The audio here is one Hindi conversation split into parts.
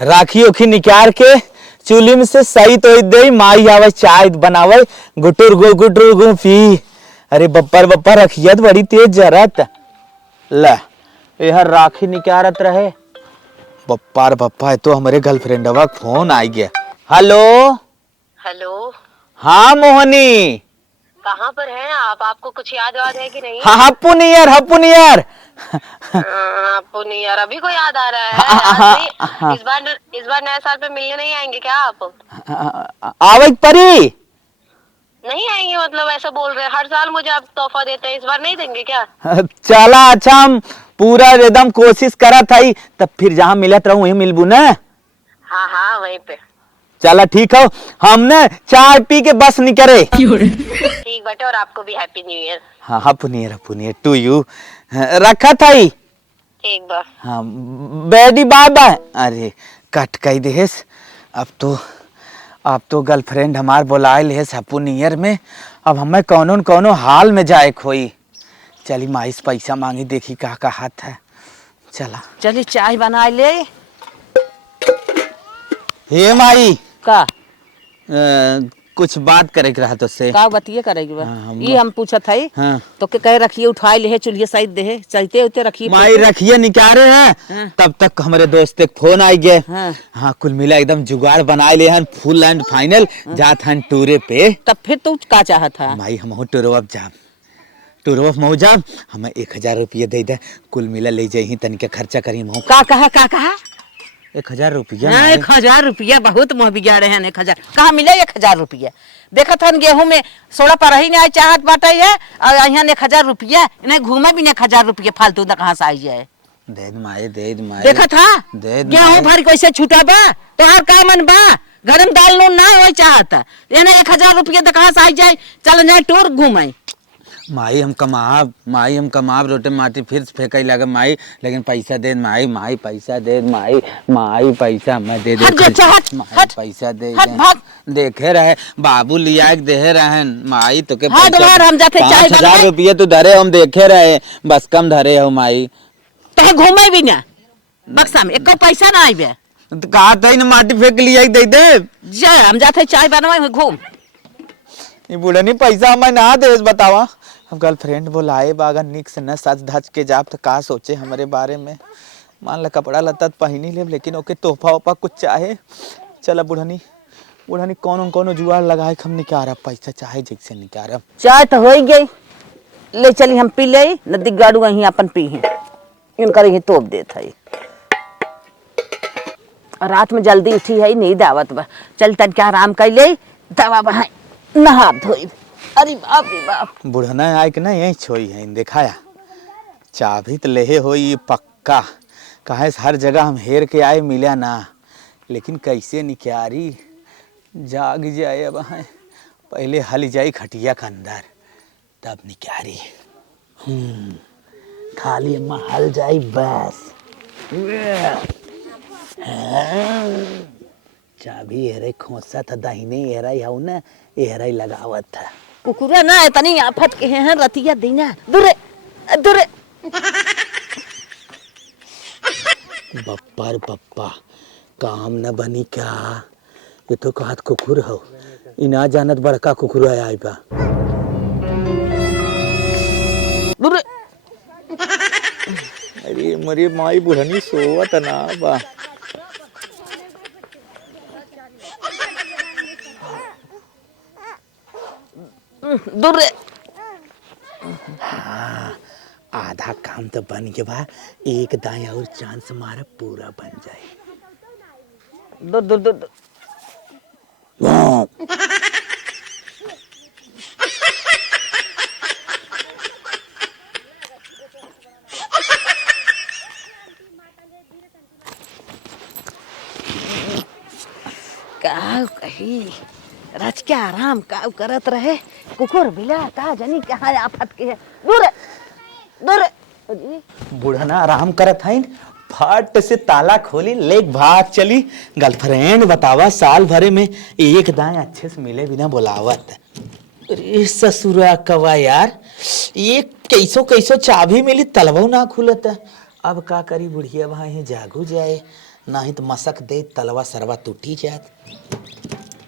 राखी ओखी निकाल के चूल्ही में से सही तो दे माई आवे चाय बनावे गुटुर गु पी। अरे बप्पर बप्पर रखियत बड़ी तेज जरत ला यह राखी निकारत रहे। बप्पार बप्पा है तो हमारे गर्लफ्रेंडवा फोन आई गया। Hello hello. हाँ मोहनी कहाँ पर हैं आप? आपको कुछ याद है कि नहीं? हाँ हप्पू नियर आपको नहीं यार अभी को याद आ रहा है? हाँ, नहीं, हाँ, इस बार नए साल पे मिलने नहीं आएंगे क्या आप? आवे परी नहीं आएंगे मतलब ऐसा बोल रहे हैं? हर साल मुझे आप तोहफा देते हैं, इस बार नहीं देंगे क्या? चला अच्छा हम पूरा एकदम कोशिश करा था तब फिर जहाँ मिलत रहूं वही मिलबू ना। हाँ हाँ वहीं पे। चला ठीक हो हमने चाय पी के बस निकले। ठीक बेटे और आपको भी हैप्पी न्यू ईयर। हाँ हपुनियर टू यू रखा था ही। ठीक बा। हाँ बेडी बाय बाय। अरे कट कही देस अब तो गर्लफ्रेंड हमार बुलाए लेस हपू नियर में। अब हमें कौनो हाल में जाए खोई। चली माइस पैसा मांगी देखी का हाथ है। चला चली चाय बना ले। हे माई का कुछ बात करे के रहा तो से का बतिये करेगी बा? हाँ, ये हम पूछत है। हाँ। तो के कहे रखिए उठाए ले चुलिए साइड दे चलते उते रखिए माई रखिए निकारे हैं। हाँ। तब तक हमारे दोस्त एक फोन आई गए। हाँ। हाँ कुल मिला एकदम जुगाड़ बनाए ले हन फुल एंड फाइनल जात हन टूरे पे। तब फिर तू का चाहत था? माई हम टूरो मऊ जाब हमें 1000 रुपया दे दे कुल मिला ले जाही तनिक खर्चा करी मऊ। का कहा 1000 रुपया? 1000 रुपया बहुत मोह बिगाड़े हैं। 1000 कहाँ मिले? 1000 रुपया देखत हन गेहूं में सोड़ा पर ही नहीं चाहत बाटे है और यहाँ 1000 रुपया नहीं घूमे भी 1000 रुपया फालतू ना कहाँ से आई जाए। दे माई देखत हा गेहूं भर कैसे छुटा बा तो हर का मन बा गरम दाल नून ना हो चाहत ये 1000 रुपया तो कहाँ से आई जाए। चल जाए टूर घूमे। माई हम कमाब रोटे माटी फिर फेंक लगे माई लेकिन पैसा दे माई पैसा दे माई पैसा मैं दे दे पैसा दे देखे रहे बाबू लिया दे रहे माई तो के 5000 रुपये तू धरे हम देखे रहे बस कम धरे हो माई तो घूमे भी ना बक्सा में एक पैसा ना आई बे कहा था ना माटी फेंक लिया दे दे जा हम जाते चाय बनवाए घूम। ये बूढ़ा नहीं पैसा हमें ना दे बतावा। हम गर्लफ्रेंड बोलाए बागा निक से न सच धज के जाब तो का सोचे हमारे बारे में। मान ला कपड़ा लत्ता पहनी ले लेकिन ओके तोहफा वोफा कुछ चाहे। चला बुढ़नी कौनो जुगाड़ लगाए हम निकाल पैसा चाहे जैसे निकाल। चाय तो हो गई ले चली हम पी ले नदी गाड़ू वहीं अपन पी इनका ही तोप देता है। रात में जल्दी उठी है नहीं दावत बा चल तन क्या आराम कर ले दवा बहाए नहा धोई। अरे बाप रे बाप बुढ़ना आए कि ना यही छोई है दिखाया चाबी तो लेहे हो पक्का कहे हर जगह हम हेर के आए मिला ना लेकिन कैसे निकारी जाग जाए। अब पहले हल जाई खटिया के अंदर तब निकारी। खाली अम्मा हल जाई बस। चाबी एरे खोसा था दाहिने एराई हूँ ना एराई लगावत था कुकुरा ना इतनी आफत के हैं रतिया दीना दूरे बप्पा काम न बनी क्या? ये तो कहत कुकुर हो इना जानत बड़का कुकुर आया बा। दूरे अरे मरे माई बुढ़नी सोवत ना बा। दूरे हाँ आधा काम तो बन गया बा एक दाएं और चांस मारा पूरा बन जाए। दूर का कही रच के आराम का करत रहे कुकुर बिला का जनी कहाँ आफत के है। दूर बुढ़ना आराम करत है फट से ताला खोली लेक भाग चली। गर्लफ्रेंड बतावा साल भरे में एक दाएं अच्छे से मिले बिना बुलावत। अरे ससुरा कवा यार ये कैसो चाबी मिली तलबो ना खुलत। अब का करी बुढ़िया भाई जागू जाए नहीं तो मसक दे तलवा सरवा टूटी जात।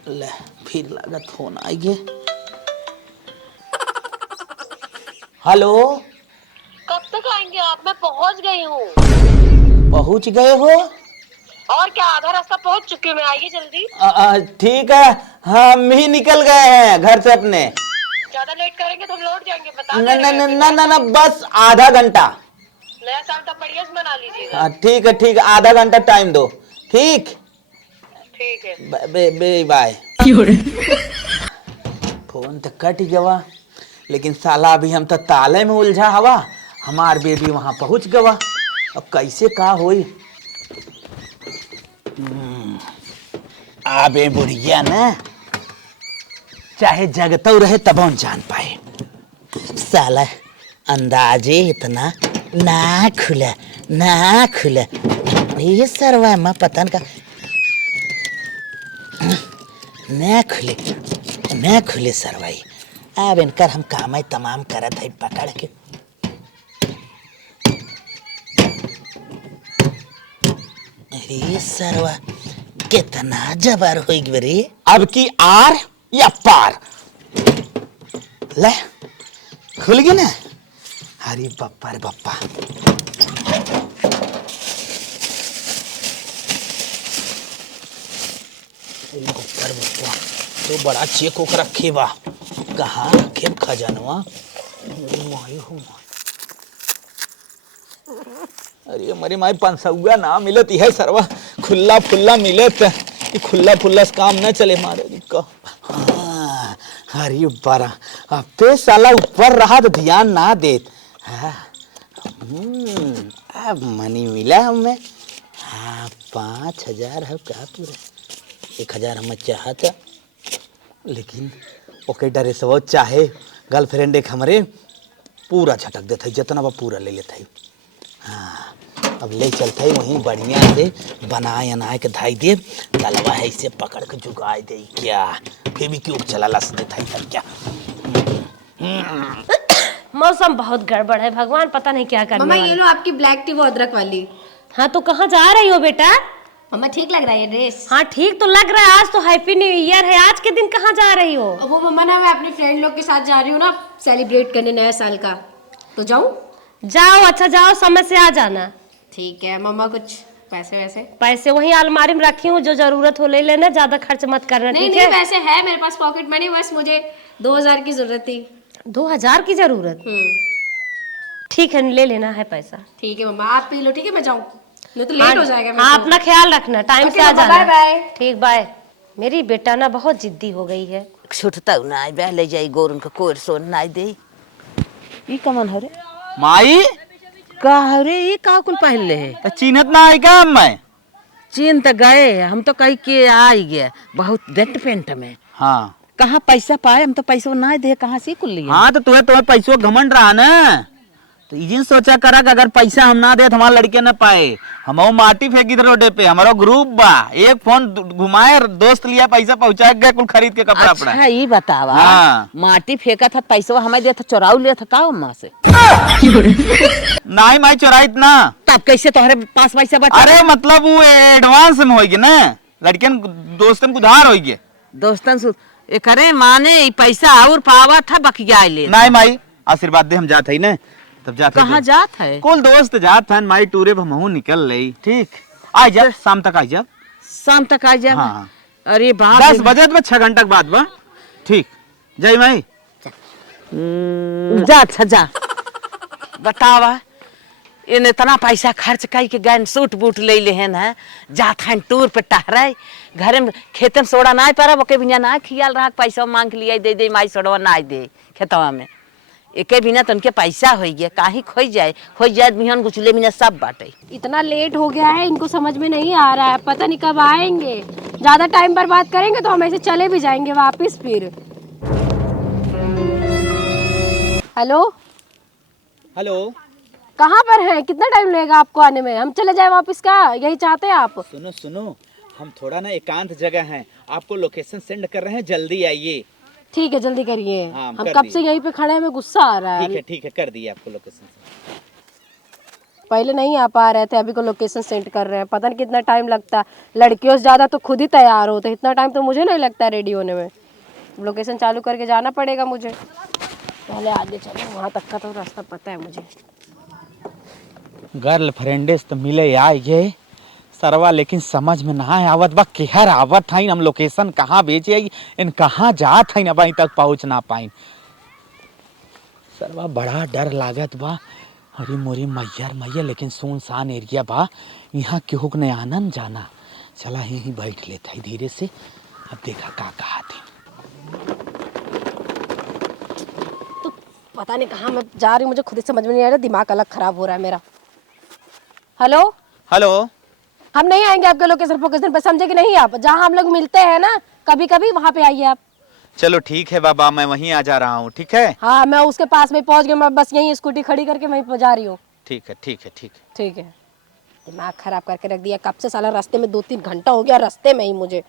ले फिर लागत फोन आई गे। हेलो, कब तक आएंगे आप? मैं पहुंच गई हूँ। पहुंच गए हो? और क्या, आधा रास्ता पहुंच चुकी हूँ मैं, आइए जल्दी। ठीक है, हम ही निकल गए हैं घर से अपने। ज्यादा लेट करेंगे तो हम लौट जाएंगे, बता न दे न रहे हैं। न न न न बस आधा घंटा। नया साल तो बढ़िया से मना लीजिएगा। हाँ ठीक है ठीक है, आधा घंटा टाइम दो। ठीक, ठीक है। बे बाय। फोन तो कट गवा, लेकिन साला अभी हम तो ताले में उलझा हवा। हमार बेबी वहां पहुंच गवा, अब कैसे का होई। आबे बुढ़िया न, चाहे जगतो रहे तब हम जान पाए। साला अंदाजे इतना ना खुला ना खुला। ये सरवा माँ पतन का न खुले सरवाई। अब इनकर हम काम तमाम करत है पकड़ के। अरे सरवा कितना जबर हो रे। अब की आर या पार। ले खुल गई ना। अरे बप्पा रे बप्पा। बप्पा रे बप्पा, तो बड़ा चेक होकर रखे बा। कहाँ रखे खजानवा? माई हो माई। अरे हमारी माई 500 ना मिलत है सरवा, खुल्ला फुल्ला मिलत। कि खुल्ला फुल्ला से काम न चले मारे का। अरे बड़ा अब साला ऊपर रहा तो ध्यान ना देत। अब मनी मिला हमें। हाँ 5000 है क्या पूरा? 1000 हमें चाहता, लेकिन ओके डरे से वो चाहे गर्लफ्रेंड एक हमारे पूरा झटक देते जितना वो पूरा ले लेते। हाँ अब ले चलते है वहीं बढ़िया से बनाए अनाए के धाई दे। तलवा है इसे पकड़ के जुगाए दे क्या, फिर भी क्यों चला लस देता है क्या। मौसम बहुत गड़बड़ है, भगवान पता नहीं क्या करने मम्मा वाला। ये लो आपकी ब्लैक टी वो अदरक वाली। हाँ तो कहाँ जा रही हो बेटा? मम्मा ठीक लग रहा है ये ड्रेस? हाँ ठीक तो लग रहा है, आज तो हैप्पी न्यू ईयर है। आज के दिन कहाँ जा रही हो? वो मम्मा ना मैं अपने फ्रेंड लोग के साथ जा रही हूँ ना, सेलिब्रेट करने नया साल का। तो जाऊँ? जाओ, अच्छा जाओ, समय से आ जाना। ठीक है मम्मा, कुछ पैसे वैसे? पैसे वहीं अलमारी में रखी हूँ, जो जरूरत हो ले लेना, ज्यादा खर्च मत करना। नहीं ठीक नहीं है? वैसे है मेरे पास पॉकेट मनी, बस मुझे 2000 की जरूरत थी। 2000 की जरूरत? ठीक है, ले लेना है पैसा। ठीक है मम्मा, आप पी लो। ठीक है मैं जाऊँ, नहीं तो लेट हो जाएगा मेरे हाँ को। अपना ख्याल रखना, टाइम से आ मम्मा, जाना। Bye bye. ठीक बाय। मेरी बेटा ना बहुत जिद्दी हो गई है। छुटता ना बह ले जाई गोर उनका कोर सोन ना दे। ई कमन हरे माई का हरे ई का कुल पहन ले है? तो चिन्हत ना है क्या मैं? चीन तो गए, हम तो कहीं के आई गए बहुत डेट पेंट में। हाँ कहाँ पैसा पाए? हम तो पैसा ना दे, कहाँ से कुल लिए? हाँ तो तुम्हें पैसों घमंड रहा ना, तो इजिन सोचा करा कि अगर पैसा हम ना दे तो हमारे लड़के न पाए। हम माटी फेंकी रोडे पे, हमारा ग्रुप बा, एक फोन घुमाए दोस्त लिया पैसा पहुंचा गया कुल खरीद के कपड़ा अपना। अच्छा ये बतावा, हाँ। माटी फेंका था पैसा हमें दिया था, चोराऊ लिया था का वहाँ से? नहीं माई चोरा इतना। तब कैसे तुम्हारे पास पैसा बचा? अरे मतलब वो एडवांस में होगी ना, लड़कियन दोस्तन को उधार होगी। दोस्तन से एक अरे माने ई पैसा और पावा था बकिया ले। नहीं माई आशीर्वाद दे, हम जाते ही ना तब जाते। कहाँ जात है? कुल दोस्त जात हैं माई टूरे पे हमहू निकल रही। ठीक आ जा, शाम तक आ जा। शाम तक आ जाए। हाँ। अरे बाप 10 बजे में 6 घंटा के बाद बा। ठीक जय माई। जा अच्छा जा। बतावा इन इतना पैसा खर्च कर के गए सूट बूट ले ले हैं, जात हैं टूर पे टहराए, घर में खेतन सोड़ा ना पारा बके बिना ना खियाल रहा, पैसा मांग लिया दे दे माई सोड़वा ना दे खेतवा में एके बिना तो उनके पैसा हो गया काहे खोई जाए बिहान गुचले बिना सब बाटे। इतना लेट हो गया है, इनको समझ में नहीं आ रहा है, पता नहीं कब आएंगे। ज्यादा टाइम बर्बाद करेंगे तो हम ऐसे चले भी जाएंगे वापिस फिर। हेलो हेलो कहाँ पर हैं? कितना टाइम लगेगा आपको आने में? हम चले जाए वापस का, यही चाहते हैं आप? सुनो सुनो, हम थोड़ा ना एकांत जगह हैं, आपको लोकेशन सेंड कर रहे हैं, जल्दी आइए। ठीक है जल्दी करिए। हाँ, हम कर कब दिए। से यहीं पे खड़े हैं, हमें गुस्सा आ रहा है। ठीक है कर दिए आपको लोकेशन। पहले नहीं आ पा रहे थे, अभी को लोकेशन सेंड कर रहे हैं। पता नहीं कितना टाइम लगता है, लड़कियों से ज़्यादा तो खुद ही तैयार होते, इतना टाइम तो मुझे नहीं लगता रेडी होने में। लोकेशन चालू करके जाना पड़ेगा मुझे, पहले आगे चलो, वहाँ तक का तो रास्ता पता है मुझे। गर्लफ्रेंडेस तो मिले यार ये सरवा, लेकिन समझ में ना आवत बा केहर आवत हईन, हम लोकेशन कहाँ भेजे इन कहाँ जात हईन, अब तक पहुँच ना पाइन। सरवा बड़ा डर लागत बा, अरे मोरी मैयर लेकिन सुनसान एरिया बा, यहाँ केहू के नहीं आनन जाना। चला यहीं बैठ लेता है धीरे से, अब देखा का कहा थे। तो पता नहीं कहाँ मैं जा रही हूँ, मुझे खुद ही समझ में नहीं आ रहा, दिमाग अलग खराब हो रहा है मेरा। हेलो हेलो, हम नहीं आएंगे आपके लोकेशन पे, समझे कि नहीं आप? जहाँ हम लोग मिलते हैं ना कभी कभी, वहाँ पे आइए आप। चलो ठीक है बाबा, मैं वहीं आ जा रहा हूँ, ठीक है? हाँ मैं उसके पास में पहुँच गई, मैं बस यहीं स्कूटी खड़ी करके वहीं पे जा रही हूँ। ठीक है ठीक है ठीक है। ठीक है, दिमाग खराब करके रख दिया, कब से साला रास्ते में 2-3 घंटा हो गया रास्ते में ही मुझे।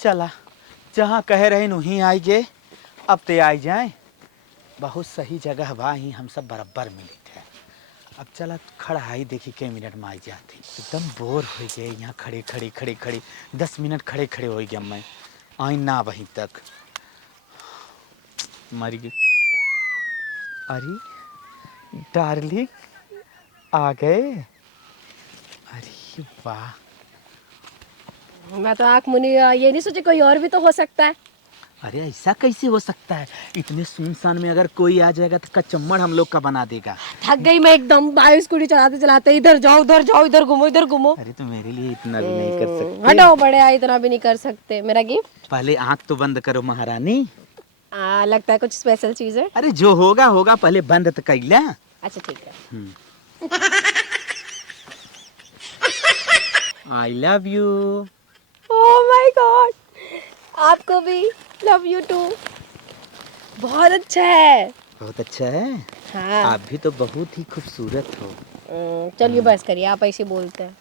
चला जहाँ कह रहे वहीं आई गे, अब ते आई जाए, बहुत सही जगह बा, ही हम सब बराबर मिले थे। अब चला खड़ा आई, देखी के मिनट में आई जाती, एकदम बोर हो गए यहाँ खड़े खड़े 10 मिनट खड़े हो गया, मैं आई ना वहीं तक, मर गई। अरे डार्लिंग आ गए, अरे वाह। मैं तो आँख मुनी ये नहीं सोची कोई और भी तो हो सकता है। अरे ऐसा कैसे हो सकता है, इतने सुनसान में अगर कोई आ जाएगा तो कचम्मड़ हम लोग का बना देगा। थक गई मैं एकदम, बाइक स्कूटी चलाते चलाते, इधर जाओ इधर घूमो। अरे तो मेरे लिए इतना भी नहीं कर सकते? हटो बड़े आए, इतना भी नहीं कर सकते। मेरा गिफ्ट पहले आँख तो बंद करो महारानी। लगता है कुछ स्पेशल चीज है। अरे जो होगा पहले बंद तो कर ले। अच्छा ठीक है। I love you. Oh my God, आपको भी लव यू टू। बहुत अच्छा है। बहुत अच्छा है। हाँ आप भी तो बहुत ही खूबसूरत हो। चलिए बस करिए, आप ऐसे बोलते हैं।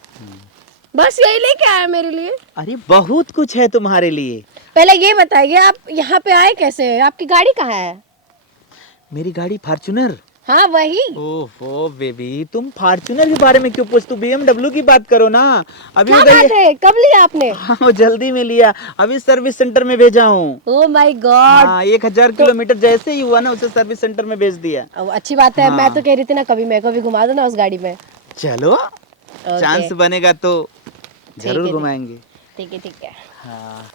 बस यही लेके आया मेरे लिए। अरे बहुत कुछ है तुम्हारे लिए। पहले ये बताइए आप यहाँ पे आए कैसे? आपकी गाड़ी कहाँ है? मेरी गाड़ी फॉर्च्यूनर। हाँ वही। ओहो बेबी, तुम फॉर्च्यूनर के बारे में क्यों पूछते? BMW की बात करो ना। अभी क्या बात है, कब लिया आपने? हाँ जल्दी में लिया, अभी सर्विस सेंटर में भेजा हूँ। Oh my God. हाँ 1000 किलोमीटर जैसे ही हुआ ना, उसे सर्विस सेंटर में भेज दिया। अच्छी बात है। हाँ। मैं तो कह रही थी ना, कभी मेरे को भी घुमा दो ना उस गाड़ी में। चलो चांस बनेगा तो जरूर है, घुमाएंगे। ठीक है। हाँ।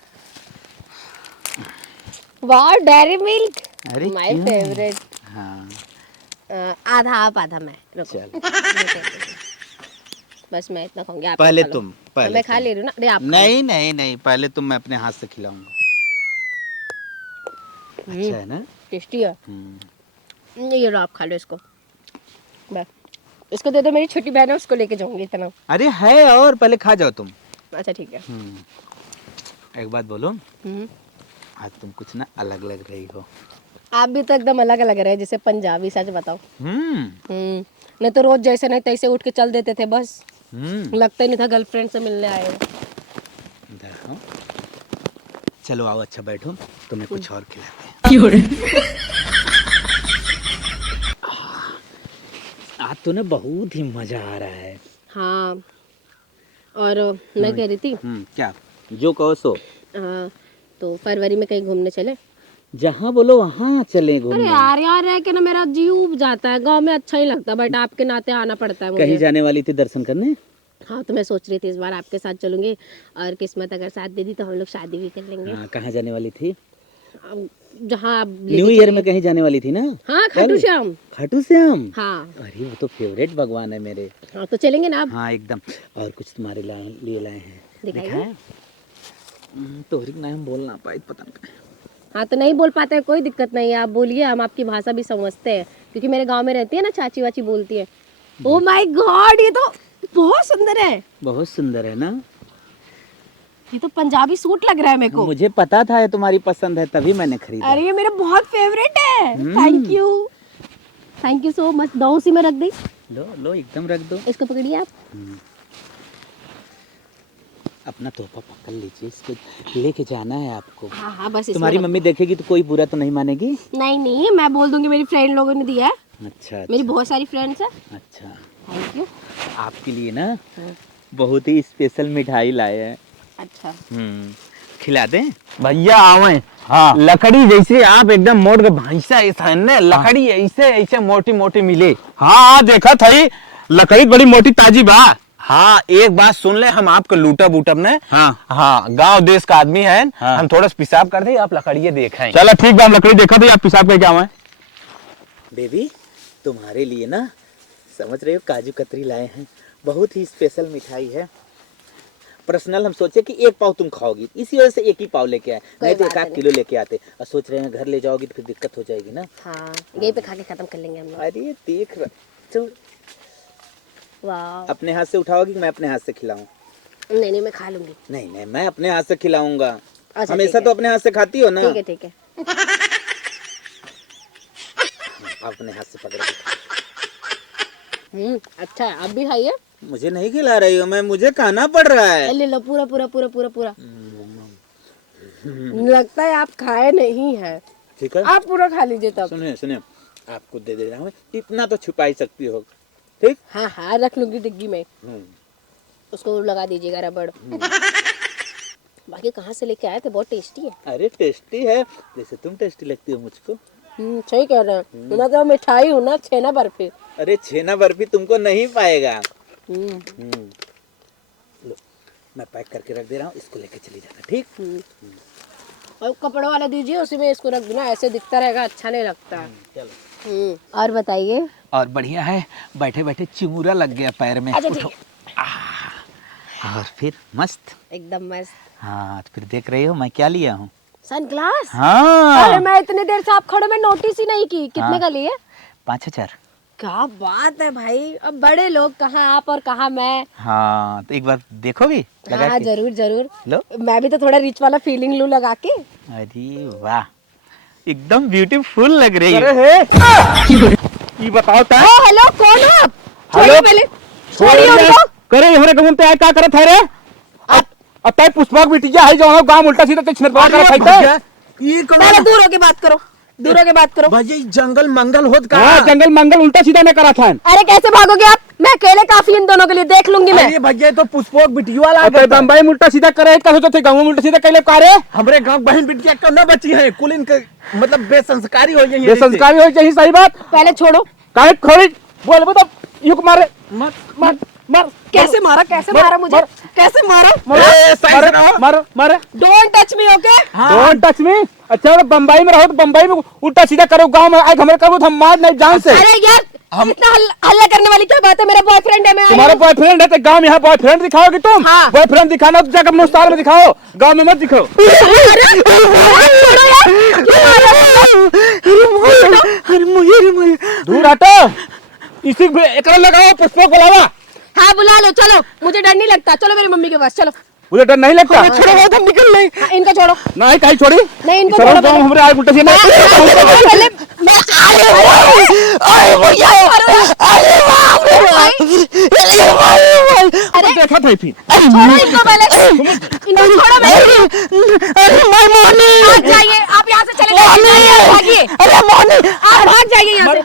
वाह डेयरी मिल्क, अरे माय क्यों? फेवरेट। हाँ आधा आप आधा मैं। रुको। चल बस मैं इतना खाऊंगी, आप पहले खा लो। तुम, पहले मैं खा तुम। ले रही हूँ ना। अरे आप खा नहीं पहले तुम, मैं अपने हाथ से खिलाऊंगा। अच्छा है ना? लो। टेस्टी है। ये लो आप खा लो इसको। बस इसको दे दो, मेरी छोटी बहन है, उसको लेके जाऊंगी इतना। अरे है, और पहले खा जाओ तुम। अच्छा ठीक है। एक बात बोलो, आज तुम कुछ ना अलग लग रही हो। आप भी तो एकदम अलग अलग रहे, जैसे पंजाबी, सच बताओ। नहीं तो रोज जैसे नहीं तैसे उठ के चल देते थे, बस लगता ही नहीं था गर्लफ्रेंड से मिलने आए हो। देखो चलो आओ, अच्छा बैठो, तुम्हें कुछ और खिलाते हैं। आज तो ना बहुत ही मजा आ रहा है। हाँ और मैं कह रही थी क्या? जो कहो सो। तो फरवरी में कहीं घूमने चले? जहाँ बोलो वहाँ चले अरे घूमने। यार रह के ना मेरा जीव उब जाता है, गांव में अच्छा ही लगता है, बट आपके नाते आना पड़ता है मुझे। कहीं जाने वाली थी दर्शन करने? हाँ तो मैं सोच रही थी इस बार आपके साथ चलूंगी, और किस्मत अगर साथ दे दी तो हम लोग शादी भी कर लेंगे। हाँ, कहाँ जाने वाली थी? जहाँ आप न्यू ईयर में कहीं जाने वाली थी ना? हाँ खाटू श्याम। खाटू श्याम? हाँ। अरे वो तो फेवरेट भगवान है मेरे। हाँ तो चलेंगे ना आप? हाँ एकदम। और कुछ तुम्हारे लिए लाए हैं, दिखाइए। दिखाएं? तोहरी ना हम बोल ना पाए, पता नहीं। हाँ तो नहीं बोल पाते हैं, कोई दिक्कत नहीं है, आप बोलिए, हम आपकी भाषा भी समझते हैं, क्योंकि मेरे गांव में रहती है ना, चाची वाची बोलती है। ओह माय गॉड, ये तो बहुत सुंदर है। बहुत सुंदर है ना? ये तो पंजाबी सूट लग रहा है मेरे को। मुझे पता था ये तुम्हारी पसंद है, तभी मैंने खरीदा। अरे ये मेरा बहुत फेवरेट है। Thank you so much. दो उसी में रख दी। लो एकदम रख दो। इसको पकड़िए आप। अपना तोहफा पकड़ लीजिए, इसको लेके जाना है आपको। हाँ हाँ बस तुम्हारी मम्मी देखेगी तो कोई बुरा तो नहीं मानेगी? नहीं नहीं, मैं बोल दूंगी मेरी फ्रेंड लोगों ने दिया है। अच्छा मेरी बहुत सारी फ्रेंड्स है। अच्छा, थैंक यू। आपके लिए ना बहुत ही स्पेशल मिठाई लाए हैं। अच्छा खिला दें भैया? आवे हाँ, लकड़ी जैसे आप एकदम मोड़ के भैंसा ऐसा है ना, लकड़ी ऐसे ऐसे मोटी मोटी मिले। हाँ देखा था लकड़ी बड़ी मोटी ताजी बा। हाँ, एक बात सुन ले, हम आपको लूटा बूटब ने। हाँ हाँ, गांव देश का आदमी है। हाँ। हम थोड़ा सा पेशाब कर दे, आप लकड़िए देखें। चलो ठीक बा, हम लकड़ी देखा थे, आप पेशाब करके आवे। बेबी, तुम्हारे लिए ना, समझ रहे हो, काजू कतरी लाए हैं। बहुत ही स्पेशल मिठाई है। पर्सनल हम सोचे कि एक पाव तुम खाओगी, इसी वजह से एक ही पाव लेके आए, नहीं तो 1 किलो लेके आते। और सोच रहे हैं घर ले जाओगी तो फिर दिक्कत हो जाएगी ना। हाँ, यहीं पे खा के खत्म कर लेंगे हम लोग। अरे देख रहा, चल वाह। अपने हाथ से उठाओगी कि मैं अपने हाथ से खिलाऊं? नहीं नहीं, मैं खा लूंगी। नहीं नहीं, मैं अपने हाथ से खिलाऊंगा। अच्छा, हमेशा ठीक तो है। अपने हाथ से खाती हो ना। ठीक है ठीक है। अपने हाथ से पकड़। अच्छा है, आप भी खाइए। मुझे नहीं खिला रही हो, मैं मुझे खाना पड़ रहा है। ले लो पूरा पूरा पूरा पूरा पूरा। लगता है आप खाए नहीं है। ठीक है, आप पूरा खा लीजिए तब। सुनिए सुनिए, आपको दे दे रहा हूँ, इतना तो छुपा ही सकती हो। ठीक। हाँ हाँ, रख लूंगी डिग्गी में। उसको लगा दीजिएगा रबड़। बाकी कहाँ से लेके आए थे? बहुत टेस्टी है। अरे टेस्टी है, जैसे तुम टेस्टी लगती हो मुझको। सही कह रहे हैं। मैं तो मिठाई हूँ ना, छेना बर्फी। अरे छेना बर्फी तुमको नहीं पाएगा। लो, मैं पैक करके रख दे रहा हूँ, इसको लेके चली जाना। ठीक। और कपड़ों वाला दीजिए, उसी में इसको रख देना, ऐसे दिखता रहेगा, अच्छा नहीं लगता। चलो। और बताइए। और बढ़िया है, बैठे बैठे चिमुरा लग गया पैर में। अच्छा उठो। ठीक है। और फिर मस्त। एकदम मस्त। हाँ, तो फिर देख रही हो मैं क्या लिया हूँ? सनग्लास। हाँ, अरे मैं इतनी देर से आप खड़े में नोटिस ही नहीं की। कितने का लिए? 5000। क्या बात है भाई, अब बड़े लोग कहाँ आप और कहाँ मैं। हाँ, तो एक बार देखोगी लगा हाँ के? जरूर जरूर। लो। मैं भी तो थोड़ा रिच वाला फीलिंग लूं लगा के। अरे वाह, एकदम ब्यूटीफुल लग रही है। ये बताओ ता हेलो, कौन हो आप? हेलो? छोड़िए पहले, छोड़िए उनको। करे हमरे कमन पे का करत है रे? अतै पुष्पक बिटिया है जो गांव उल्टा सीधा ते छिनत करत है। ये पहले दूर होके बात करो, दूर होके बात करो। भाई जंगल मंगल होत का? हां, जंगल मंगल उल्टा सीधा में करा था। अरे कैसे भागोगे आप? मैं अकेले काफी इन दोनों के लिए, देख लूंगी मैं। अरे भैया तो पुष्पक बिटिया वाला अतै बंबई में उल्टा सीधा करे का सोचते गांव में उल्टा सीधा कैले कारे? हमरे गांव बहन बिटिया का न बची है, कुल इनके मतलब बेसंस्कारी हो गई है। ये संस्कारी हो चाहिए, सही बात। पहले छोड़ो। काहे खोड़ी बोल बता, युक मारे मत मार मार कैसे मारा, कैसे मारा मुझे? कैसे मारा? मार मार। Don't touch me, okay? Don't touch me. अच्छा बंबई में रहो तो बंबई में उल्टा सीधा करो, गांव में आए हमरे करो तो हम मार नहीं जान से। अरे यार, इतना हल्ला करने वाली क्या बात है? मेरा बॉयफ्रेंड है, मैं आई तुम्हारा हूँ। बॉयफ्रेंड है तो गांव में यहाँ बॉयफ्रेंड दिखाओगी तुम? हाँ। बॉयफ्रेंड दिखाना तो जाकर अपने स्टार में दिखाओ, गांव में मत दिखाओ। दूर हटो, इसी एकरा लगाओ, पुष्पक बुलावा। हाँ बुला लो, चलो, मुझे डर नहीं लगता। चलो मेरी मम्मी के पास चलो। मुझे डर नहीं लगता। छोड़ो, हम निकल रहे हैं। इनको छोड़ो। नहीं कहीं छोड़ी नहीं, इनको चलो छोड़ो गांव पहले। हमरे आए उल्टा सीधा। पहले मैं अरे देखा था फिर छोड़ो इनको पहले, इनको छोड़ो पहले। भाग जाइए, आप यहाँ से चले जाइए, भागिए। आप भाग जाइए यहाँ से,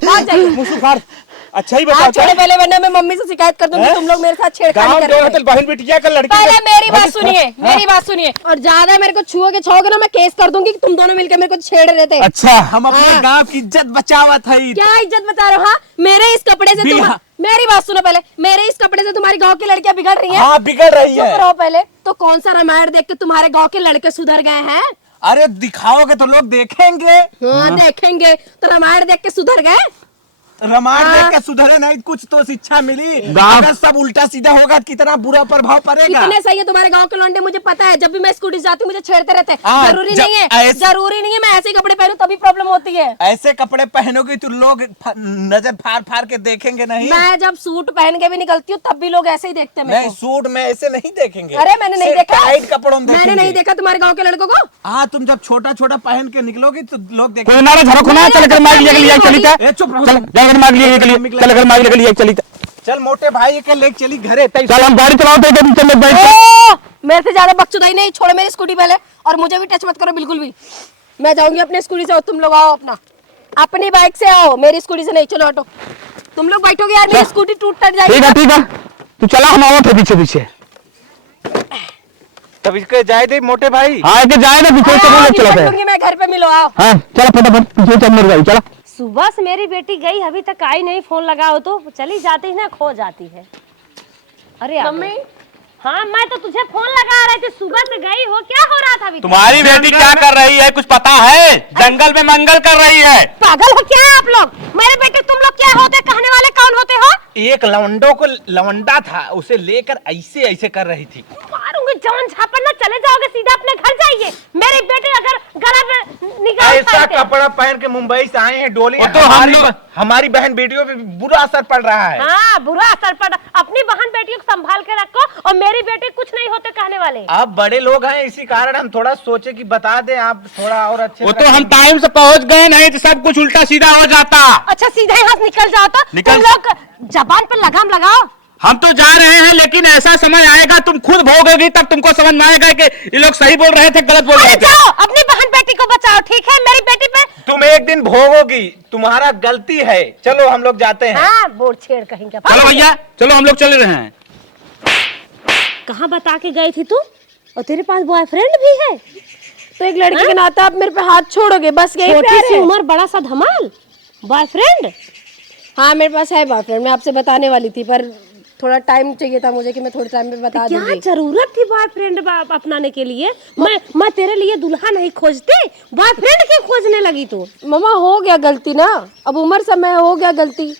भाग जाइए। मुसुखार अच्छा ही आप बताओ छोड़ो पहले, वरना मैं मम्मी से शिकायत कर दूंगी, तुम लोग मेरे साथ छेड़खानी गांव कर जो रहे है हो। बहन बिटिया का लड़की पहले मेरी बात सुनिए, मेरी बात सुनिए। और ज्यादा मेरे को छुओगे छुओगे ना, मैं केस कर दूंगी कि तुम दोनों मिलकर मेरे को छेड़ रहे थे। अच्छा हम अपने हाँ। गांव की इज्जत बचावत है। क्या इज्जत बता रहे हो? हाँ, मेरे इस कपड़े से तुम, मेरी बात सुनो पहले, मेरे इस कपड़े से तुम्हारी गांव की लड़कियां बिगड़ रही हैं। हाँ, बिगड़ रही चुप है। रहो पहले। तो कौन सा रामायण देख के तुम्हारे गांव के लड़के सुधर गए हैं? अरे दिखाओगे तो लोग देखेंगे। हाँ देखेंगे, तो रामायण देख के सुधर गए? रामायण देख के सुधरे नहीं, कुछ तो शिक्षा मिली। गाँव- अगर सब उल्टा सीधा होगा तो कितना बुरा प्रभाव पड़ेगा। कितने सही है तुम्हारे गांव के लौंडे, मुझे पता है। जब भी मैं स्कूटी से जाती हूँ मुझे छेड़ते रहते हैं। हाँ, जरूरी जब नहीं है, ऐसे- जरूरी नहीं है मैं ऐसे ही कपड़े पहनूं तभी प्रॉब्लम होती है। ऐसे कपड़े पहनोगे तो लोग नजर फाड़ फाड़ के देखेंगे नहीं। मैं जब सूट पहन के भी निकलती हूँ तब भी लोग ऐसे ही देखते हैं मेरे नहीं, को। सूट में ऐसे नहीं देखेंगे। अरे मैंने नहीं सिर्फ देखा, टाइट कपड़ों में मैंने देखेंगे। नहीं देखा तुम्हारे गांव के लड़कों को। हाँ, तुम जब छोटा छोटा पहन के निकलोगी तो लोग देखेंगे। कोई नारा झरो खुना चल कर मार लिया चली चली था ए, चुप रहो। चल जाकर मार लिया चली चल कर मार लिया चली था चल मोटे भाई के लेके चली घरे। चल हम गाड़ी चलाओ तो नीचे में बैठ। ओ, मेरे से ज्यादा बकचोदाई नहीं, छोड़ो मेरी स्कूटी पहले, और मुझे भी टच मत करो बिल्कुल भी। मैं जाऊंगी अपनी स्कूटी से और तुम लोग आओ अपनी बाइक से आओ, मेरी स्कूटी से नहीं। चलो हटो, तुम लोग बैठोगे यार, मेरी स्कूटी टूट जाएगी। ठीक है तू चला, हम आओ थे पीछे पीछे। तब इसके जाए दे मोटे भाई। हाँ के जाए ना पीछे से चला जाऊंगी मैं घर पे, मिलो आओ। हाँ चलो फटाफट पीछे चल मेरी गाड़ी चला। सुबह से मेरी बेटी गई अभी तक आई नहीं, फोन लगाओ तो चली जाती है ना, खो जाती है। अरे मम्मी, हाँ मैं तो तुझे फोन लगा रही थी, सुबह से गई हो, क्या हो रहा था अभी? तुम्हारी बेटी क्या कर रही है कुछ पता है? जंगल में मंगल कर रही है। पागल हो क्या आप लोग? मेरे बेटे तुम लोग क्या होते, कहने वाले कौन होते हो? एक लवंडो को लवंडा था, उसे लेकर ऐसे ऐसे कर रही थी। मारूंगी जान झापड़ ना, चले जाओगे सीधा अपने घर जाइए। मेरे बेटे अगर गला में निकाल ऐसा कपड़ा पहन के मुंबई से आए हैं डोली। तो हमारी बहन बेटियों पे बुरा असर पड़ रहा है। हाँ बुरा असर पड़ रहा। अपनी बहन बेटियों को संभाल के रखो, और मेरी बेटी कुछ नहीं होते कहने वाले। आप बड़े लोग हैं, इसी कारण हम थोड़ा सोचे कि बता दें आप थोड़ा और अच्छे। वो तो हम टाइम से पहुंच गए, नहीं तो सब कुछ उल्टा सीधा हो जाता। अच्छा सीधा यहाँ से निकल जाओ तो तुम लोग जबान पे लगाम लगाओ। हम तो जा रहे हैं, लेकिन ऐसा समय आएगा तुम खुद भोगोगी, तब तुमको समझ में आएगा कि ये लोग सही बोल रहे थे गलत बोल रहे थे। जाओ अपनी बहन बेटी को बचाओ, ठीक है? मेरी बेटी पे तुम एक दिन भोगोगी, तुम्हारा गलती है। चलो हम लोग जाते हैं। हाँ बोर छेड़ कहेंगे। चलो भैया चलो, हम लोग चल रहे हैं। कहाँ बता के गई थी तू? और तेरे पास बॉयफ्रेंड भी है? तो एक लड़की के नाते आप मेरे पे हाथ छोड़ोगे, बस यही छोटी प्यार सी है। उम्र बड़ा सा धमाल, बॉयफ्रेंड? हाँ मेरे पास है बॉयफ्रेंड, मैं आपसे बताने वाली थी, पर थोड़ा टाइम चाहिए था मुझे कि मैं थोड़े टाइम में बता क्या दूंगी। जरूरत थी बॉयफ्रेंड अपनाने के लिए? मैं तेरे लिए दुल्हा नहीं खोजती, बॉयफ्रेंड क्यों खोजने लगी तू? मम्मा हो गया गलती ना, अब उम्र समय हो गया गलती।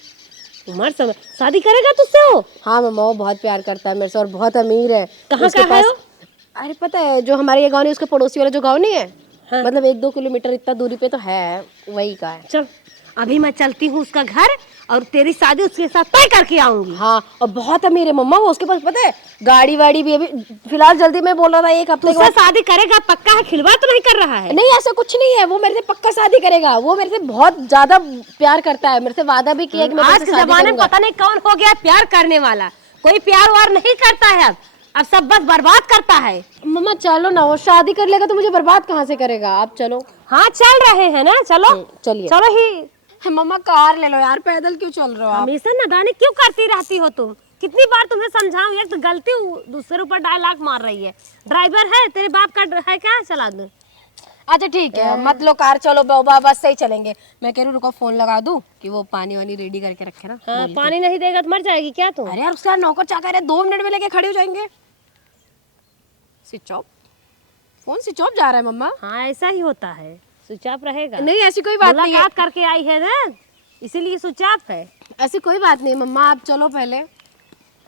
उम्र समय शादी करेगा तुझसे हो? हाँ मम्मा, वो बहुत प्यार करता है मेरे से और बहुत अमीर है। कहाँ उसके का है वो? अरे पता है, जो हमारे ये गाँव नहीं, उसके पड़ोसी वाला जो गाँव नहीं है, हाँ। मतलब 1-2 किलोमीटर इतना दूरी पे तो है, वही का है। चल अभी मैं चलती हूँ उसका घर, और तेरी शादी उसके साथ तय करके आऊंगी। हाँ, और बहुत अमीर है मम्मा वो, उसके पास पता है गाड़ी वाड़ी भी। अभी फिलहाल जल्दी में बोल रहा था 1 हफ्ते उससे शादी करेगा पक्का है? खिलवा तो नहीं कर रहा है? नहीं, ऐसा कुछ नहीं है, वो मेरे से पक्का शादी करेगा। वो मेरे से बहुत ज्यादा प्यार करता है, मेरे से वादा भी किया कि मैं आज के जमाने में पता नहीं कौन हो गया प्यार करने वाला। कोई प्यार वार नहीं करता है अब सब बस बर्बाद करता है। मम्मा चलो ना, वो शादी कर लेगा तो मुझे बर्बाद कहाँ से करेगा? आप चलो। हाँ चल रहे हैं ना, चलो चलिए। चलो ही। मम्मा कार ले लो यार, पैदल क्यों चल रहे हो आप? हमेशा नादानी क्यों करती रहती हो तुम? कितनी बार तुम्हें समझाऊं, एक तो गलती दूसरे ऊपर डायलॉग मार रही है। ड्राइवर है तेरे बाप का, है क्या? चला दो। अच्छा ठीक है, मत लो कार, चलो बाबा बस सही चलेंगे। मैं कह रही हूँ रुको, फोन लगा दूं कि वो पानी वानी रेडी करके रखे ना। हाँ, पानी नहीं देगा तो मर जाएगी क्या तू? अरे यार उसका नौकर चाकर है, 2 मिनट में लेके खड़े हो जाएंगे। Switch off, phone switch off जा रहा है मम्मा। हाँ ऐसा ही होता है, स्विच ऑफ रहेगा। नहीं ऐसी कोई बात नहीं है, मुलाकात करके आई है ना, इसीलिए स्विच ऑफ है। ऐसी कोई बात नहीं मम्मा, आप चलो पहले।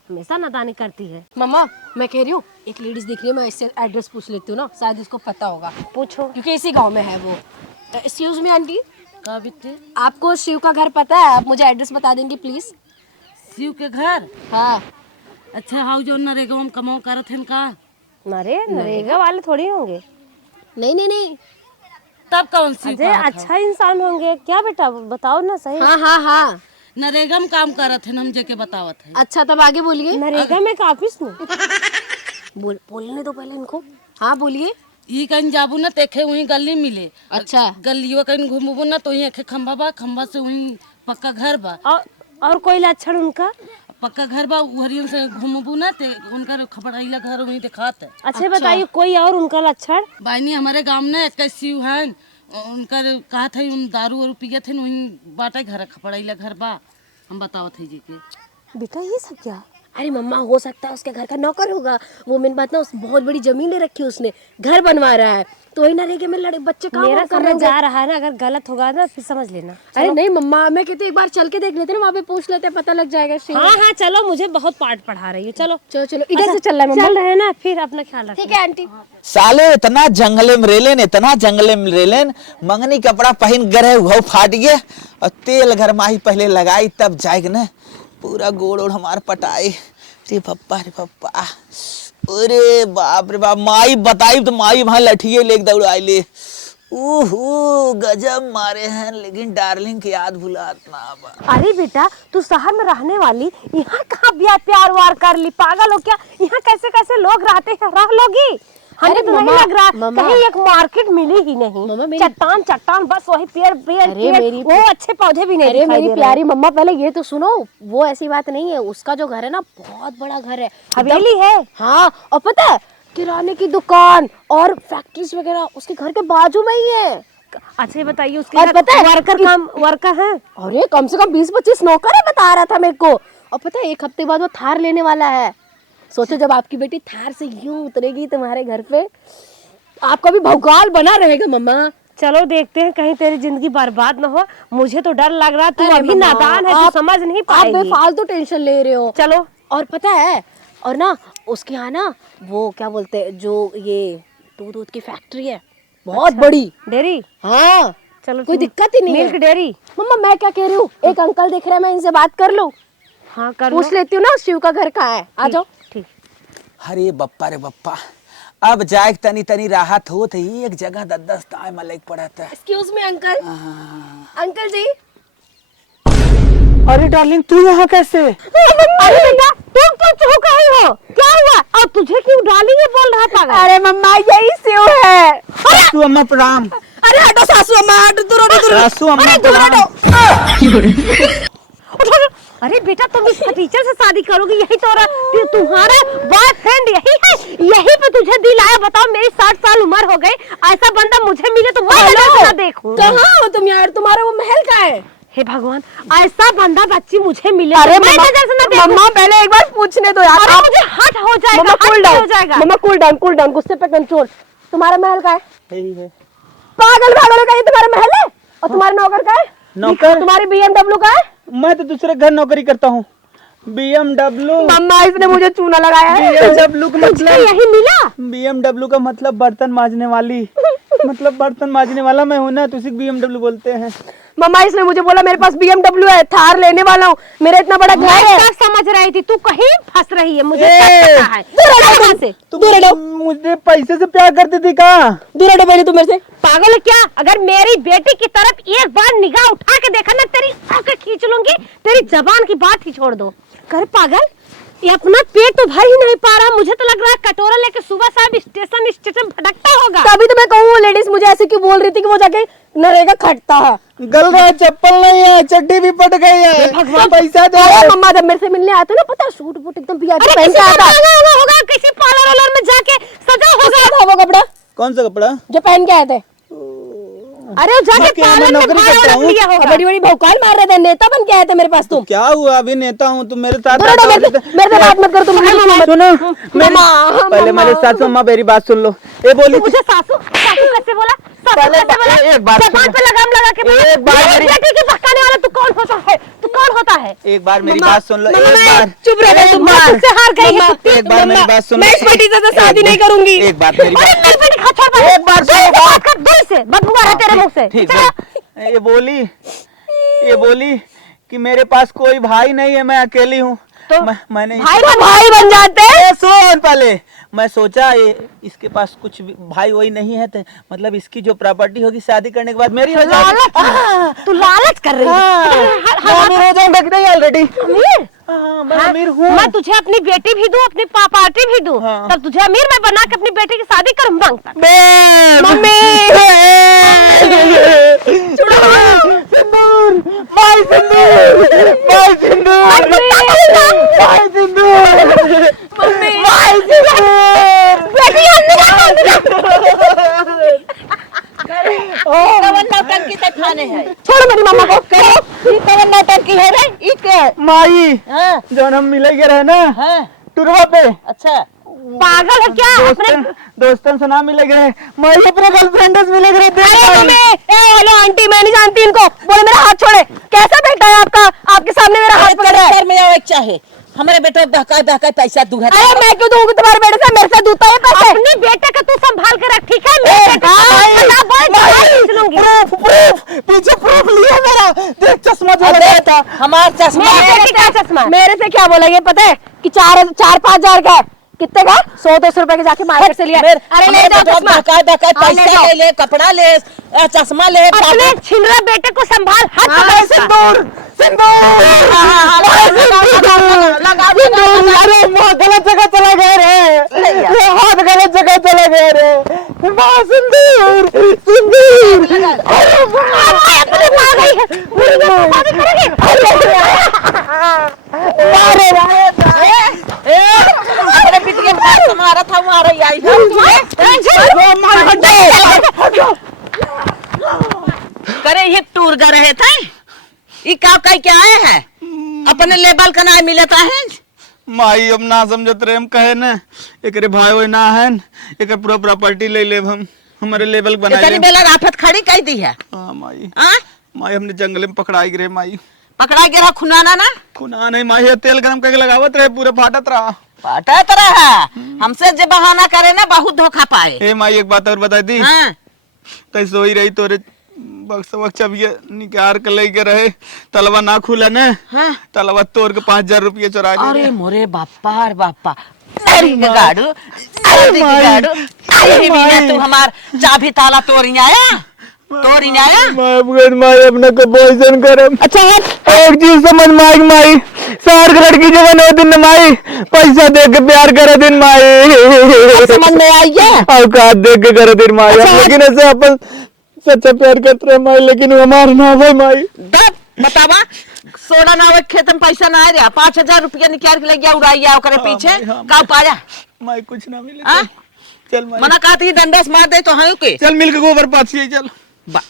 हमेशा नादानी करती है। मम्मा मैं कह रही हूँ, एक लेडीज दिख रही है, मैं इससे एड्रेस पूछ लेती हूँ ना, शायद इसको पता होगा। पूछो। क्योंकि इसी गांव में है वो। एक्सक्यूज मी आंटी, का बिट्टे? आपको शिव का घर पता है? आप मुझे एड्रेस बता देंगी प्लीज। शिव के घर? हाँ। अच्छा हाउ जो नरेगा में कमाओ करत हैं का? नरेगा वाले थोड़ी होंगे। नहीं नहीं नहीं। तब कौन सी अजय अच्छा इंसान होंगे क्या बेटा, बताओ ना सही। हाँ हाँ हाँ, नरेगा में काम करत हैं, हम जेके बतावत है। अच्छा तब आगे बोलिए। नरेगा में का ऑफिस में? बोलने दो पहले इनको। हाँ बोलिए। ई कहीं जाबू ना देखे वहीं गली मिले। अच्छा। गलियो कहीं घूमबू ना तो वहीं एक खंभा बा, खंभा से वहीं पक्का घर बा। और कोई लक्षण उनका? पक्का घर बा, उहरियन से घूमबू ना ते उनका खपड़ाइला घर वहीं दिखात है। अच्छा बताइए कोई और उनका लक्षण? बाइनी हमारे गांव में एक शिव हैं, उनकर कहा था उन दारू और पिए थे वहीं बाटा घर खपड़ाइला घर बा, हम बतावत है जी के। बेटा ये सब क्या? अरे मम्मा हो सकता है उसके घर का नौकर होगा वो। मेन बात ना, उस बहुत बड़ी जमीन ले रखी है उसने, घर बनवा रहा है, तो वही नरेगा में लड़के बच्चे काम मेरा कर समझ आ रहा है ना, अगर गलत होगा ना फिर समझ लेना। अरे नहीं मम्मा, मैं कहती एक बार चल के देख लेते ना, वहाँ पे पूछ लेते, पता लग जाएगा। हाँ हाँ चलो, मुझे बहुत पाठ पढ़ा रही है। चलो चलो चलो, इधर से चल रहा है मम्मा। चल रहे ना, फिर अपना ख्याल रखना। ठीक है आंटी। साले इतना जंगले में रेलेन, इतना जंगले में रेलेन, मंगनी कपड़ा पहन गए वो फाट गए, और तेल घर माही पहले लगाई तब जाएग न पूरा गोड़ ओड़ हमार पटाए। रे पप्पा रे पप्पा, अरे बाप रे बाप, माई बताई तो माई वहां लठिए लेके दौड़ाई ले। गजब मारे हैं, लेकिन डार्लिंग की याद भुलात ना बा। अरे बेटा तू शहर में रहने वाली, यहाँ कहाँ ब्याह प्यार वार कर ली, पागल हो क्या? यहाँ कैसे कैसे लोग रहते हैं, रह लोगी? हमें तो नहीं लग रहा कहीं एक मार्केट मिली ही नहीं। चट्टान चट्टान बस वही पेड़ पेड़ पेड़, वो अच्छे पौधे भी नहीं अरे दिखाई मेरी दे प्यारी मम्मा पहले ये तो सुनो, वो ऐसी बात नहीं है। उसका जो घर है ना बहुत बड़ा घर है, हवेली है। हाँ, और पता है किराने की दुकान और फैक्ट्रीज वगैरह उसके घर के बाजू में ही है। अच्छा ये बताइए उसके और घर पता है वर्कर है? अरे कम से कम 20-25 नौकर है, बता रहा था मेरे को। और पता है 1 हफ्ते बाद वो थार लेने वाला है। सोचो जब आपकी बेटी थार से यूं उतरेगी तुम्हारे घर पे, आपका भी भौकाल बना रहेगा मम्मा। चलो देखते हैं कहीं तेरी जिंदगी बर्बाद न हो। मुझे तो डर लग रहा है, तू अभी नादान है, तू समझ नहीं आप पाएगी। बेफालतू टेंशन ले रहे हो। चलो और पता है, और ना उसके यहाँ ना वो क्या बोलते हैं, जो ये दूध की फैक्ट्री है बहुत बड़ी। डेयरी? हाँ चलो कोई दिक्कत ही नहीं है। Milk dairy? मम्मा मैं क्या कह रही हूँ, एक अंकल दिख रहे हैं, मैं इनसे बात कर लूँ? हाँ कर पूछ लेती हूँ ना शिव का घर कहाँ है। आ जाओ। ठीक। अरे बप्पा रे बप्पा, अब जाए तनी तनी राहत होत है। एक जगह 10-10 ताय मलक पड़ा था। Excuse me uncle. अंकल जी। अरे डार्लिंग तू यहाँ कैसे? अरे बेटा तुम तो चुप ही हो, क्या हुआ? और तुझे क्यों डाली ये बोल रहा था? अरे मम्मा यही शिव है। सासू अम्मा प्रणाम। अरे हटो सासू अम्मा, हटो, दूर हटो, दूर। सासू अम्मा अरे दूर प्रणाम। हटो। अरे बेटा तुम इस टीचर से शादी करोगी, यही तो तुम्हारा बॉयफ्रेंड यही है, यही पे तुझे दिल आया? बताओ मेरी 60 साल उम्र हो गई, ऐसा बंदा मुझे मिले तो मैं कैसे देखूं? कहाँ हो तुम यार, तुम्हारा वो महल कहाँ है? हे भगवान, ऐसा बंदा बच्ची मुझे मिले अरे तो मैं नजर से ना देखूं। मम्मा पहले एक बार पूछने दो यार। अरे मुझे हट हो जाएगा, मम्मा कूल हट हो डाउन, जाएगा। मम्मा कूल डाउन, गुस्से पे कंट्रोल। तुम्हारा महल कहाँ है? यही है पागल भागल का ये तुम्हारा महल है? और तुम्हारा नौकर कहाँ है? नौकर? तुम्हारी BMW कहाँ है? मैं तो दूसरे घर नौकरी करता हूँ। BMW। मम्मा इसने मुझे चूना लगाया है। BMW का मतलब यही मिला? BMW का मतलब बर्तन मांजने वाली, मतलब बर्तन मांजने वाला मैं हूँ ना, तो उसी को BMW बोलते हैं। मम्मा इसने मुझे बोला मेरे पास BMW है, थार लेने वाला हूँ, मेरा इतना बड़ा घर है। मैं समझ रही थी तू कहीं फंस रही है, मुझे ए, पता है। दूर हटो। मुझे पैसे से प्यार करती थी कहाँ? दूर हटो पहले तुम मेरे से। पागल है क्या? अगर मेरी बेटी की तरफ एक बार निगाह उठा के देखा ना, तेरी आंखें खींच लूंगी, तेरी जबान की बात ही छोड़ दो। कर पागल, ये अपना पेट तो भर ही नहीं पा रहा। मुझे तो लग रहा है कटोरा लेके सुबह शाम स्टेशन स्टेशन भटकता होगा। तभी तो मैं कहूँ लेडीज मुझे ऐसे क्यों बोल रही थी कि वो जाके नरेगा खटता है। गल रहा है, चप्पल नहीं है, चड्डी भी पट गई है। भगवान पैसा दे। अरे मम्मा जब मेरे से मिलने आते हो ना, पता है सूट बूट एकदम VIP पहन के आता है। होगा किसी पार्लर वालर में जाके सजा होगा। था वो कपड़ा कौन सा कपड़ा? जो पहन के आए थे? अरे जाके पार्लर में नौकरी करता हूँ। लिया होगा। बड़ी बड़ी भौकाल मार रहे थे, नेता बन के आए थे मेरे पास तुम। क्या हुआ, अभी नेता हूँ, तुम मेरे साथ मेरे से बात मत करो तुम। सुनो, मम्मा, पहले मेरे सासू अम्मा मेरी बात सुन लो। ये बोली मुझे सासू कैसे बोला? पहले एक बात जबान पे लगाम लगा के एक बार मेरी बेटी की भटकाने वाला तू कौन होता है? तू कौन होता है? एक बार मेरी बात सुन लो। एक बार चुप रहो तुम, मुझसे हार गई है। एक बार मेरी बात सुन लो। मैं इस बेटी से शादी नहीं करूंगी। एक बात मेरी अरे बात मेरी बेटी खच्चर पर एक बार सुनो बात। कर दिल से बदबू आ रहा है तेरे मुंह से। ठीक है। ये बोली कि मेरे पास कोई भाई नहीं है, मैं अकेली हूँ। तो मैंने भाई बन जाते हैं। सुन, पहले मैं सोचा ये इसके पास कुछ भाई वही नहीं है, तो मतलब इसकी जो प्रॉपर्टी होगी शादी करने के बाद मेरी हो जाएगी। तू लालच कर रही है। अमीर हो जाऊंगा कि नहीं ऑलरेडी? अमीर? मैं अमीर हूँ। मैं तुझे अपनी बेटी भी दूं, अपनी पार्टी भी दूं, हाँ। तब तुझे अमीर मैं बना के अपनी बेटी की शादी करूं। मांगता मम्मी सिंदूर, भाई सिंदूर, भाई सिंदूर, भाई सिंदूर, भाई छोड़ो मेरी मम्मा को। करो नौटंकी है रे ई के माई। हाँ जब हम मिले गए रहे ना हाँ टूरवा पे, अच्छा पागल है क्या? अपने दोस्तन से ना मिले गए, मैं अपने गर्लफ्रेंड से मिले गए। हेलो आंटी, मैं नहीं जानती इनको। बोले मेरा हाथ छोड़े। कैसा बेटा है आपका, आपके सामने मेरा हाथ पकड़ रहा है। घर में आवे चाहे हमारे बेटे बहका पैसा दूंगा। अरे मैं क्यों दूंगी तुम्हारे बेटे से? मेरे से दूता है पैसे। अपने बेटे का तू संभाल के रख, ठीक है? मेरे बेटे को लूंगी। पीछे प्रूफ लिया मेरा, देख चश्मा जो लगाया था। हमारा चश्मा मेरे बेटे का चश्मा। मेरे से क्या बोला ये पता है कि 4-5 हजार का है, कितने का 100-200 रुपए के जाके मार्केट से लिया। अरे ले जाओ चश्मा, पैसा ले, कपड़ा ले, चश्मा ले, अपने छिनरा बेटे को संभाल। अरे गलत जगह चला गया रे, हाथ गलत जगह चला गया रे। सिंदूर अपने पिता के पास तुम्हारा था हमारा आई करे ये टूर कर रहे थे ये का क्या आए है अपने लेबल का ना मिलता है माई अब ना समझत रहे हम कहे न एकरे भाई होय ना है एक पूरा प्रॉपर्टी ले लेब हम हमारे लेवल बना इतनी बेला आफत खड़ी कह दी है। हां माई हाँ? माई हमने जंगल में पकड़ाई गिरे माई पकड़ा गिरा खुनाना ना खुना नहीं माई ये तेल गरम करके लगावत रहे पूरे फाटत रहा। पता तरह हमसे जब बहाना करे ना बहुत धोखा पाए। ए माई एक बात और बता दी हाँ? तै सोई रही तोरे बक्सा निकाल के लेके रहे तलवा ना खुला न हाँ? तलवा तोड़ के 5000 रुपये चुरा ले अरे मोरे बापा रे बापा अरे गाड़ू गाड़ू तू हमार चाबी ताला तोड़ आया माई अपने को पॉइजन करम। अच्छा एक चीज समझ माई शहर के लड़की जवन हो दिन माई पैसा दे के प्यार करे दिन माई समझ में आई है औकात दे के करे दिन माई लेकिन ऐसे अपन सच्चा प्यार करते रहे माई लेकिन हमार ना हो माई बतावा सोना ना खेत में पैसा ना आया 5000 रुपया निकाल के ले गया उड़ाइया ओकरे पीछे का पाया माई कुछ ना मिले चल माई मना कहती डंडस मार दे तो हाँ के चल मिल के गोबर पाछी चल बा